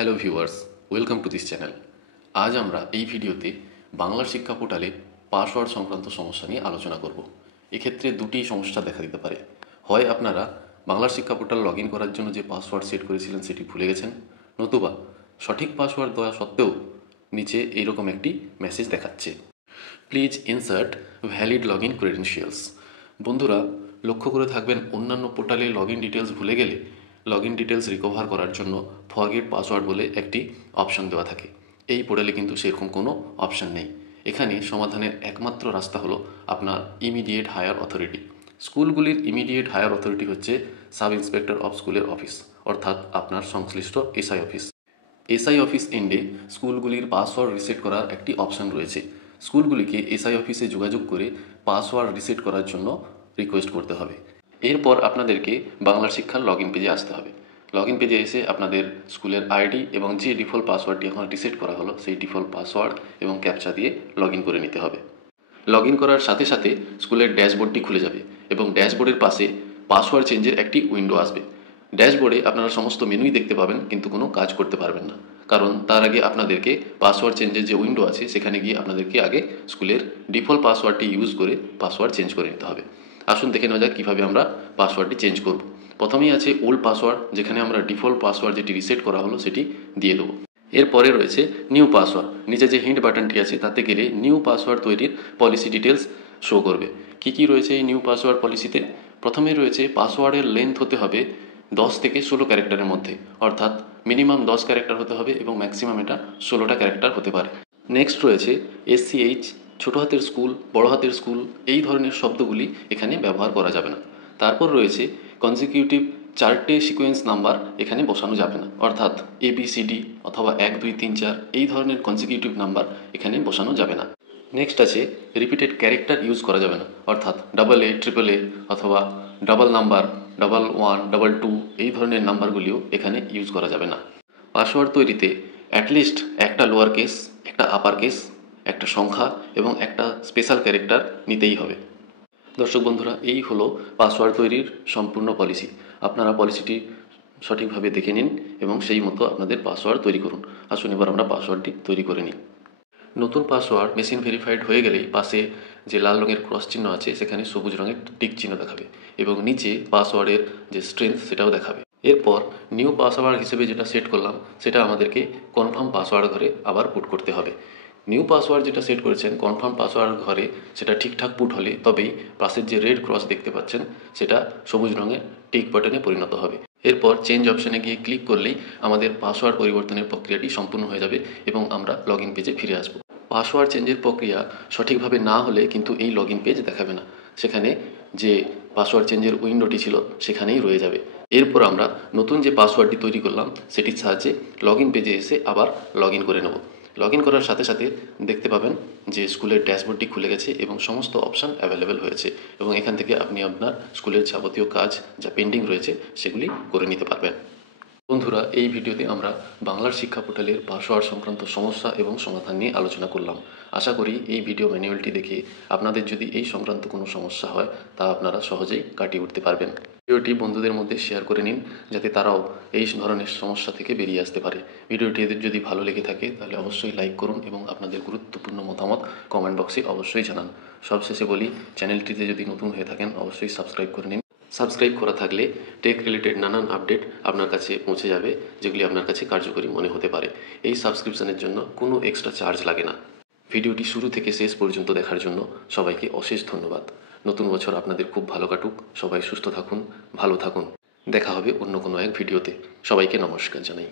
Hello viewers, welcome to this channel. আজ আমরা এই ভিডিওতে বাংলার শিক্ষা পোর্টালে পাসওয়ার্ড সংক্রান্ত সমস্যা নিয়ে আলোচনা করব। এক্ষেত্রে দুটি সমস্যা দেখা দিতে পারে। হয় আপনারা বাংলার শিক্ষা পোর্টাল লগ ইন করার জন্য যে পাসওয়ার্ড সেট করেছিলেন সেটি ভুলে গেছেন, নতুবা সঠিক পাসওয়ার্ড দেওয়া সত্ত্বেও নিচে এইরকম একটি মেসেজ দেখাচ্ছে, please insert valid log in credentials. বন্ধুরা, লক্ষ্য করে থাকবেন অন্যান্য পোর্টালে লগ ইন ডিটেলস ভুলে গেলে লগ ইন ডিটেলস রিকভার করার জন্য ফরগেট পাসওয়ার্ড বলে একটি অপশান দেওয়া থাকে। এই পোর্টালে কিন্তু সেরকম কোনো অপশান নেই। এখানে সমাধানের একমাত্র রাস্তা হলো আপনার ইমিডিয়েট হায়ার অথরিটি। স্কুলগুলির ইমিডিয়েট হায়ার অথরিটি হচ্ছে সাব ইন্সপেক্টর অফ স্কুলের অফিস, অর্থাৎ আপনার সংশ্লিষ্ট এসআই অফিস। এসআই অফিস এন্ডে স্কুলগুলির পাসওয়ার্ড রিসেট করার একটি অপশান রয়েছে। স্কুলগুলিকে এসআই অফিসে যোগাযোগ করে পাসওয়ার্ড রিসেট করার জন্য রিকোয়েস্ট করতে হবে। এরপর আপনাদেরকে বাংলার শিক্ষার লগ ইন পেজে আসতে হবে। লগ ইন পেজে এসে আপনাদের স্কুলের আইডি এবং যে ডিফল্ট পাসওয়ার্ডটি এখন রিসেট করা হলো সেই ডিফল্ট পাসওয়ার্ড এবং ক্যাপচা দিয়ে লগ ইন করে নিতে হবে। লগ ইন করার সাথে সাথে স্কুলের ড্যাশবোর্ডটি খুলে যাবে এবং ড্যাশবোর্ডের পাশে পাসওয়ার্ড চেঞ্জের একটি উইন্ডো আসবে। ড্যাশবোর্ডে আপনারা সমস্ত মেনুই দেখতে পাবেন, কিন্তু কোনো কাজ করতে পারবেন না, কারণ তার আগে আপনাদেরকে পাসওয়ার্ড চেঞ্জের যে উইন্ডো আছে সেখানে গিয়ে আপনাদেরকে আগে স্কুলের ডিফল্ট পাসওয়ার্ডটি ইউজ করে পাসওয়ার্ড চেঞ্জ করে নিতে হবে। আসুন দেখে নেওয়া যাক কীভাবে আমরা পাসওয়ার্ডটি চেঞ্জ করব। প্রথমেই আছে ওল্ড পাসওয়ার্ড, যেখানে আমরা ডিফল্ট পাসওয়ার্ড যেটি রিসেট করা হলো সেটি দিয়ে দেবো। এরপরে রয়েছে নিউ পাসওয়ার্ড। নিচে যে হিন্ট বাটনটি আছে তাতে গেলে নিউ পাসওয়ার্ড তৈরির পলিসি ডিটেলস শো করবে। কী রয়েছে এই নিউ পাসওয়ার্ড পলিসিতে? প্রথমে রয়েছে পাসওয়ার্ডের লেন্থ হতে হবে 10 থেকে 16 ক্যারেক্টারের মধ্যে, অর্থাৎ মিনিমাম 10 ক্যারেক্টার হতে হবে এবং ম্যাক্সিমাম এটা 16টা ক্যারেক্টার হতে পারে। নেক্সট রয়েছে SCH, ছোটো হাতের স্কুল, বড় হাতের স্কুল, এই ধরনের শব্দগুলি এখানে ব্যবহার করা যাবে না। তারপর রয়েছে কনজিকিউটিভ 4টে সিকোয়েন্স নাম্বার এখানে বসানো যাবে না, অর্থাৎ ABCD অথবা 1 2 3 4 এই ধরনের কনজিকিউটিভ নাম্বার এখানে বসানো যাবে না। নেক্সট আছে রিপিটেড ক্যারেক্টার ইউজ করা যাবে না, অর্থাৎ AA, AAA অথবা ডাবল নাম্বার, 11, 22 এই ধরনের নাম্বারগুলিও এখানে ইউজ করা যাবে না। পাসওয়ার্ড তৈরিতে অ্যাটলিস্ট একটা লোয়ার কেস, একটা আপার কেস, একটা সংখ্যা এবং একটা স্পেশাল ক্যারেক্টার নিতেই হবে। দর্শক বন্ধুরা, এই হলো পাসওয়ার্ড তৈরির সম্পূর্ণ পলিসি। আপনারা পলিসিটি সঠিকভাবে দেখে নিন এবং সেই মতো আপনাদের পাসওয়ার্ড তৈরি করুন। আসুন এবার আমরা পাসওয়ার্ডটি তৈরি করে নিই। নতুন পাসওয়ার্ড মেশিন ভেরিফাইড হয়ে গেলেই পাশে যে লাল রঙের ক্রস চিহ্ন আছে সেখানে সবুজ রঙের টিক চিহ্ন দেখাবে এবং নিচে পাসওয়ার্ডের যে স্ট্রেংথ সেটাও দেখাবে। এরপর নিউ পাসওয়ার্ড হিসেবে যেটা সেট করলাম সেটা আমাদেরকে কনফার্ম পাসওয়ার্ড ঘরে আবার পুট করতে হবে। নিউ পাসওয়ার্ড যেটা সেট করেছেন কনফার্ম পাসওয়ার্ড ঘরে সেটা ঠিকঠাক পুট হলে তবেই পাশের যে রেড ক্রস দেখতে পাচ্ছেন সেটা সবুজ রঙের টিক বাটনে পরিণত হবে। এরপর চেঞ্জ অপশানে গিয়ে ক্লিক করলেই আমাদের পাসওয়ার্ড পরিবর্তনের প্রক্রিয়াটি সম্পূর্ণ হয়ে যাবে এবং আমরা লগ ইন পেজে ফিরে আসবো। পাসওয়ার্ড চেঞ্জের প্রক্রিয়া সঠিকভাবে না হলে কিন্তু এই লগ ইন পেজ দেখাবে না, সেখানে যে পাসওয়ার্ড চেঞ্জের উইন্ডোটি ছিল সেখানেই রয়ে যাবে। এরপর আমরা নতুন যে পাসওয়ার্ডটি তৈরি করলাম সেটির সাহায্যে লগ ইন পেজে এসে আবার লগ ইন করে নেব। লগ ইন করার সাথে সাথে দেখতে পাবেন যে স্কুলের ড্যাশবোর্ডটি খুলে গেছে এবং সমস্ত অপশান অ্যাভেলেবেল হয়েছে এবং এখান থেকে আপনি আপনার স্কুলের যাবতীয় কাজ যা পেন্ডিং রয়েছে সেগুলি করে নিতে পারবেন। বন্ধুরা, এই ভিডিওতে আমরা বাংলার শিক্ষা পোর্টালের পাসওয়ার্ড সংক্রান্ত সমস্যা এবং সমাধান নিয়ে আলোচনা করলাম। আশা করি এই ভিডিও ম্যানুয়ালটি দেখে আপনাদের যদি এই সংক্রান্ত কোনো সমস্যা হয় তা আপনারা সহজেই কাটিয়ে উঠতে পারবেন। ভিডিওটি বন্ধুদের মধ্যে শেয়ার করে নিন যাতে তারাও এই ধরনের সমস্যা থেকে বেরিয়ে আসতে পারে। ভিডিওটি এদের যদি ভালো লেগে থাকে তাহলে অবশ্যই লাইক করুন এবং আপনাদের গুরুত্বপূর্ণ মতামত কমেন্ট বক্সে অবশ্যই জানান। সবশেষে বলি, চ্যানেলটিতে যদি নতুন হয়ে থাকেন অবশ্যই সাবস্ক্রাইব করে নিন। সাবস্ক্রাইব করা থাকলে টেক রিলেটেড নানান আপডেট আপনার কাছে পৌঁছে যাবে, যেগুলি আপনার কাছে কার্যকরী মনে হতে পারে। এই সাবস্ক্রিপশনের জন্য কোনো এক্সট্রা চার্জ লাগে না। ভিডিওটি শুরু থেকে শেষ পর্যন্ত দেখার জন্য সবাইকে অশেষ ধন্যবাদ। নতুন বছর আপনাদের খুব ভালো কাটুক। সবাই সুস্থ থাকুন, ভালো থাকুন। দেখা হবে অন্য কোনো এক ভিডিওতে। সবাইকে নমস্কার জানাই।